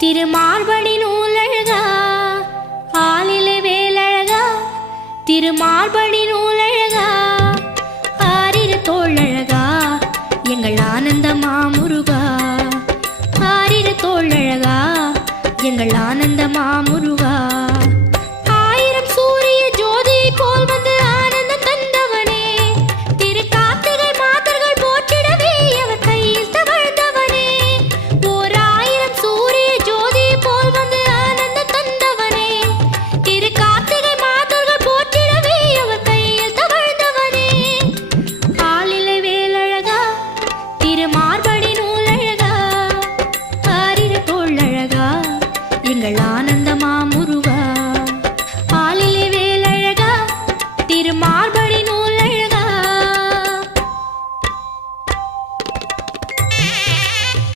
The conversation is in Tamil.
திருமார்படி நூலழகா ஆலிலே வேலழகா திருமார்படி நூலழகா ஆரிரு தோழழகா எங்கள் ஆனந்த மாமுருகா ஆரிரு தோழழகா எங்கள் ஆனந்த மாமுருகா